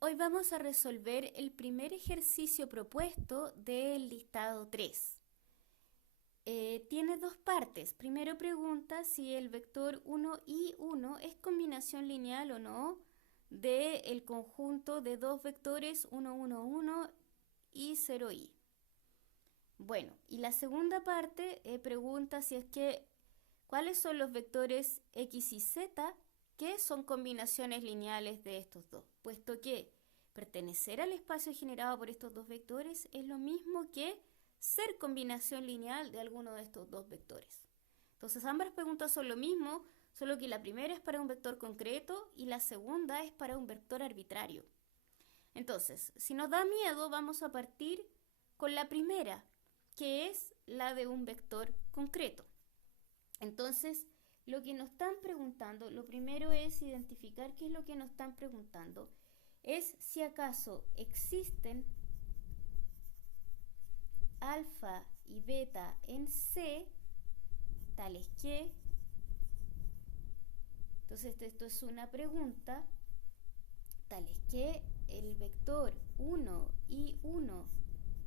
Hoy vamos a resolver el primer ejercicio propuesto del listado 3. Tiene dos partes. Primero pregunta si el vector 1i1 es combinación lineal o no del conjunto de dos vectores 1, 1, 1 y 0i. Bueno, y la segunda parte pregunta si es que cuáles son los vectores x y z que son combinaciones lineales de estos dos, puesto que pertenecer al espacio generado por estos dos vectores es lo mismo que ser combinación lineal de alguno de estos dos vectores. Entonces ambas preguntas son lo mismo, solo que la primera es para un vector concreto y la segunda es para un vector arbitrario. Entonces, si nos da miedo, vamos a partir con la primera, que es la de un vector concreto. Entonces, lo que nos están preguntando, lo primero es identificar qué es lo que nos están preguntando. Es si acaso existen alfa y beta en C, tales que... Entonces, esto es una pregunta, tales que el vector 1 y 1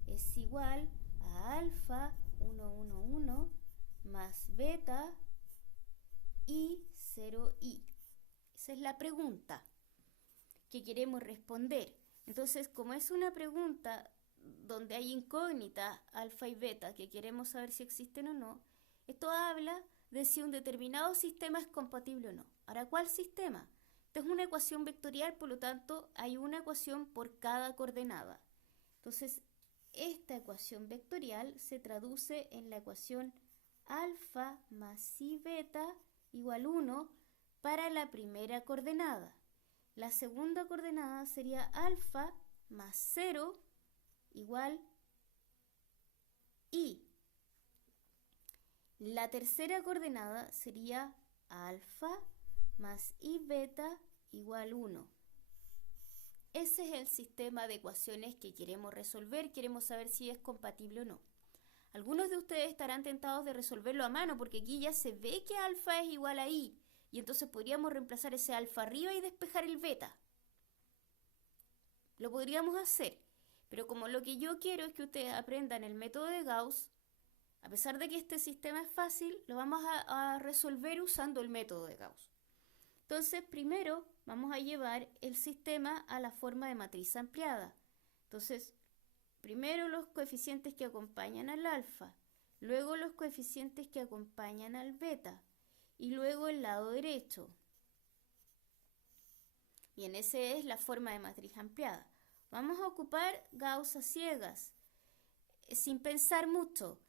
es igual a alfa 1, 1, 1 más beta y 0i. Esa es la pregunta que queremos responder. Entonces, como es una pregunta donde hay incógnita alfa y beta que queremos saber si existen o no, esto habla de si un determinado sistema es compatible o no. Ahora, ¿cuál sistema? Esta es una ecuación vectorial, por lo tanto, hay una ecuación por cada coordenada. Entonces, esta ecuación vectorial se traduce en la ecuación alfa más i beta igual 1 para la primera coordenada. La segunda coordenada sería alfa más 0 igual i. La tercera coordenada sería alfa más i beta igual 1. Ese es el sistema de ecuaciones que queremos resolver. Queremos saber si es compatible o no. Algunos de ustedes estarán tentados de resolverlo a mano porque aquí ya se ve que alfa es igual a i. Y entonces podríamos reemplazar ese alfa arriba y despejar el beta. Lo podríamos hacer. Pero como lo que yo quiero es que ustedes aprendan el método de Gauss, a pesar de que este sistema es fácil, lo vamos a resolver usando el método de Gauss. Entonces, primero vamos a llevar el sistema a la forma de matriz ampliada. Entonces, primero los coeficientes que acompañan al alfa, luego los coeficientes que acompañan al beta y luego el lado derecho. Bien, esa es la forma de matriz ampliada. Vamos a ocupar Gauss a ciegas, sin pensar mucho.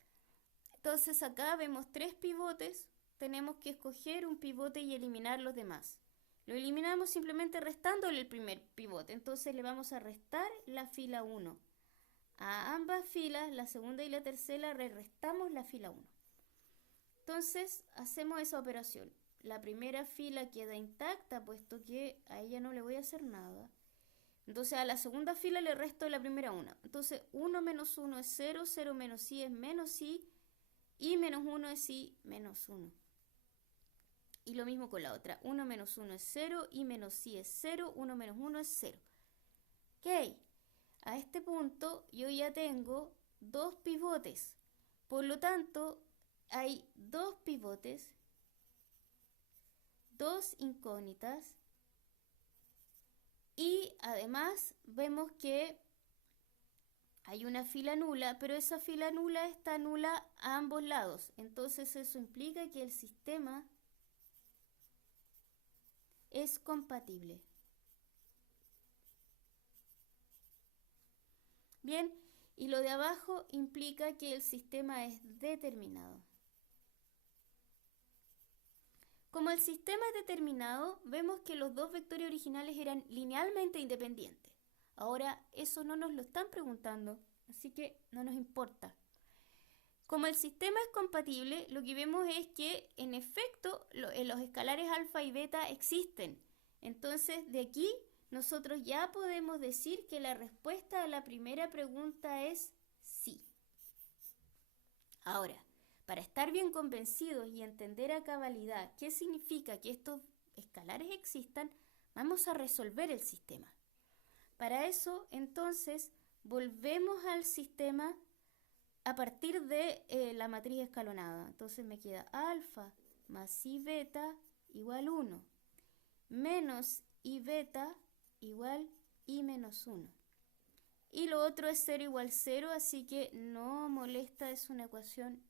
Entonces acá vemos tres pivotes, tenemos que escoger un pivote y eliminar los demás. Lo eliminamos simplemente restándole el primer pivote, entonces le vamos a restar la fila 1. A ambas filas, la segunda y la tercera, le restamos la fila 1. Entonces hacemos esa operación. La primera fila queda intacta, puesto que a ella no le voy a hacer nada. Entonces a la segunda fila le resto la primera 1. Entonces 1 menos 1 es 0, 0 menos i es menos i menos 1 es i menos 1. Y lo mismo con la otra. 1 menos 1 es 0, i menos i es 0, 1 menos 1 es 0. Ok, a este punto yo ya tengo dos pivotes. Por lo tanto, hay dos pivotes, dos incógnitas y además vemos que hay una fila nula, pero esa fila nula está nula a ambos lados. Entonces eso implica que el sistema es compatible. Bien, y lo de abajo implica que el sistema es determinado. Como el sistema es determinado, vemos que los dos vectores originales eran linealmente independientes. Ahora eso no nos lo están preguntando, así que no nos importa. Como el sistema es compatible, lo que vemos es que en efecto los escalares alfa y beta existen. Entonces de aquí nosotros ya podemos decir que la respuesta a la primera pregunta es sí. Ahora, para estar bien convencidos y entender a cabalidad qué significa que estos escalares existan, vamos a resolver el sistema. Para eso, entonces, volvemos al sistema a partir de la matriz escalonada. Entonces me queda alfa más i beta igual 1, menos i beta igual i menos 1. Y lo otro es 0 igual 0, así que no molesta, es una ecuación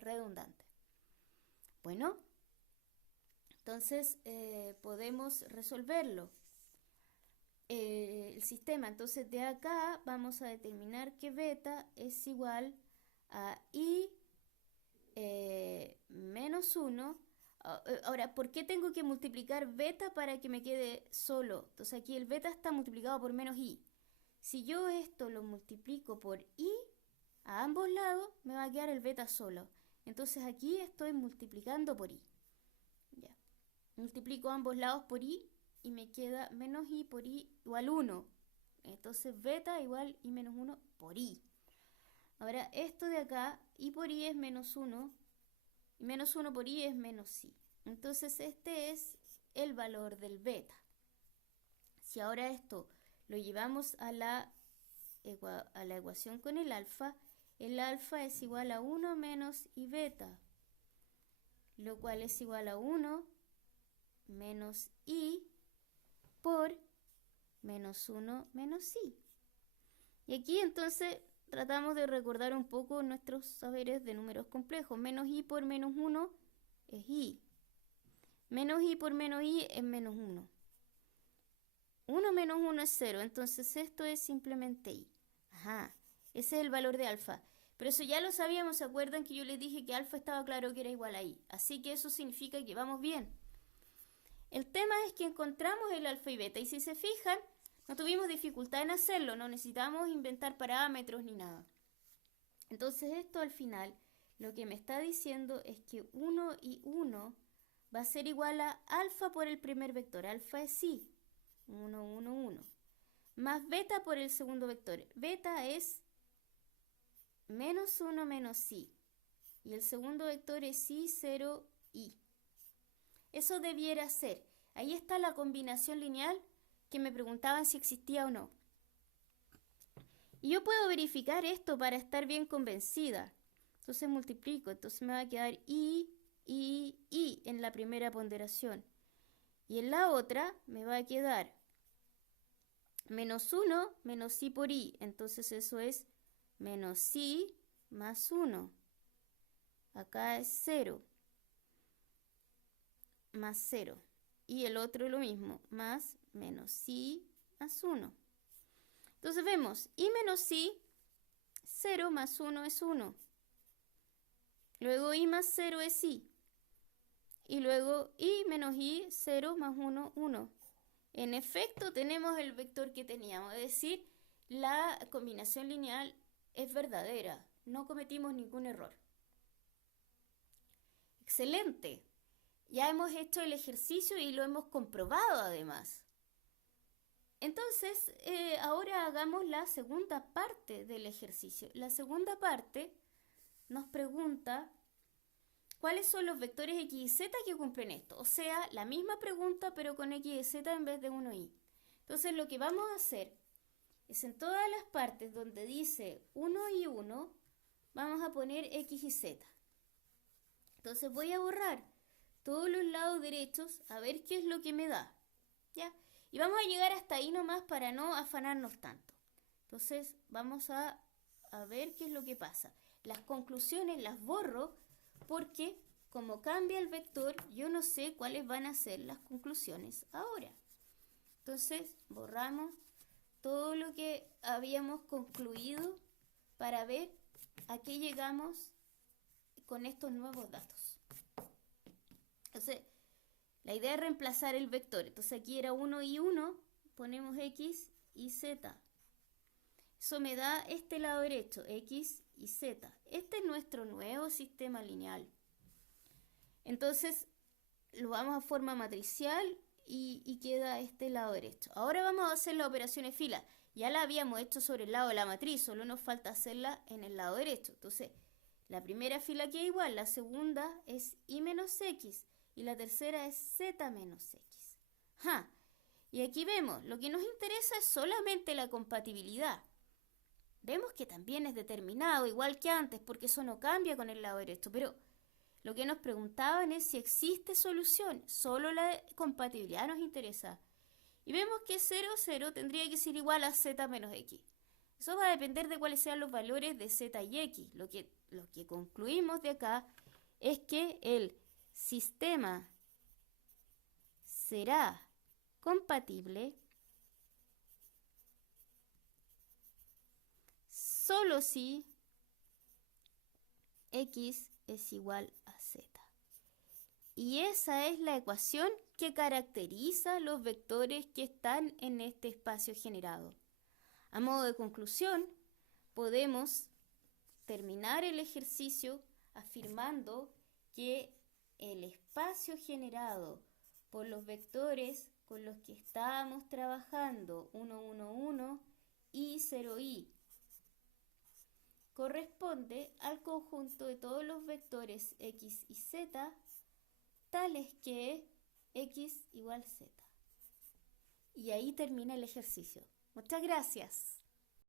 redundante. Bueno, entonces podemos resolverlo. El sistema, entonces de acá vamos a determinar que beta es igual a i menos 1. Ahora, ¿por qué tengo que multiplicar beta para que me quede solo? Entonces aquí el beta está multiplicado por menos i. Si yo esto lo multiplico por i a ambos lados, me va a quedar el beta solo. Entonces aquí estoy multiplicando por i. Ya. Multiplico ambos lados por i y me queda menos i por i igual 1. Entonces beta igual i menos 1 por i. Ahora esto de acá, i por i es menos 1, y menos 1 por i es menos i. Entonces este es el valor del beta. Si ahora esto lo llevamos a la ecuación con el alfa es igual a 1 menos i beta, lo cual es igual a 1 menos i por menos 1 menos i. Y aquí entonces tratamos de recordar un poco nuestros saberes de números complejos. Menos i por menos 1 es i. Menos i por menos i es menos 1. 1 menos 1 es 0, entonces esto es simplemente i. Ajá, ese es el valor de alfa. Pero eso ya lo sabíamos, ¿se acuerdan que yo les dije que alfa estaba claro que era igual a i? Así que eso significa que vamos bien. El tema es que encontramos el alfa y beta, y si se fijan, no tuvimos dificultad en hacerlo, no necesitamos inventar parámetros ni nada. Entonces esto al final lo que me está diciendo es que 1 y 1 va a ser igual a alfa por el primer vector, alfa es i, 1, 1, 1, más beta por el segundo vector, beta es menos 1 menos i, y el segundo vector es i, 0, i. Eso debiera ser. Ahí está la combinación lineal que me preguntaban si existía o no. Y yo puedo verificar esto para estar bien convencida. Entonces multiplico, entonces me va a quedar i en la primera ponderación. Y en la otra me va a quedar menos 1 menos i por i. Entonces eso es menos i más 1. Acá es 0. Más 0. Y el otro lo mismo, más menos i más 1. Entonces vemos, i menos i, 0 más 1 es 1. Luego i más 0 es i. Y luego i menos i, 0 más 1, 1. En efecto, tenemos el vector que teníamos, es decir, la combinación lineal es verdadera. No cometimos ningún error. Excelente. Ya hemos hecho el ejercicio y lo hemos comprobado además. Entonces, ahora hagamos la segunda parte del ejercicio. La segunda parte nos pregunta cuáles son los vectores x y z que cumplen esto. O sea, la misma pregunta pero con x y z en vez de 1y. Entonces, lo que vamos a hacer es en todas las partes donde dice 1 y 1, vamos a poner x y z. Entonces voy a borrar todos los lados derechos a ver qué es lo que me da, ¿ya? Y vamos a llegar hasta ahí nomás para no afanarnos tanto. Entonces vamos a ver qué es lo que pasa. Las conclusiones las borro porque como cambia el vector, yo no sé cuáles van a ser las conclusiones ahora. Entonces borramos todo lo que habíamos concluido para ver a qué llegamos con estos nuevos datos. Entonces, la idea es reemplazar el vector. Entonces aquí era 1 y 1, ponemos x y z. Eso me da este lado derecho, x y z. Este es nuestro nuevo sistema lineal. Entonces, lo vamos a forma matricial y queda este lado derecho. Ahora vamos a hacer la operación en fila. Ya la habíamos hecho sobre el lado de la matriz, solo nos falta hacerla en el lado derecho. Entonces, la primera fila queda igual, la segunda es y menos x y la tercera es z menos x. Y aquí vemos, lo que nos interesa es solamente la compatibilidad. Vemos que también es determinado, igual que antes, porque eso no cambia con el lado derecho, pero lo que nos preguntaban es si existe solución. Solo la compatibilidad nos interesa. Y vemos que 0, 0 tendría que ser igual a z menos x. Eso va a depender de cuáles sean los valores de z y x. Lo que concluimos de acá es que el sistema será compatible solo si x es igual a z. Y esa es la ecuación que caracteriza los vectores que están en este espacio generado. A modo de conclusión, podemos terminar el ejercicio afirmando que el espacio generado por los vectores con los que estábamos trabajando, 1, 1, 1 y 0i, corresponde al conjunto de todos los vectores x y z, tales que x igual z. Y ahí termina el ejercicio. Muchas gracias.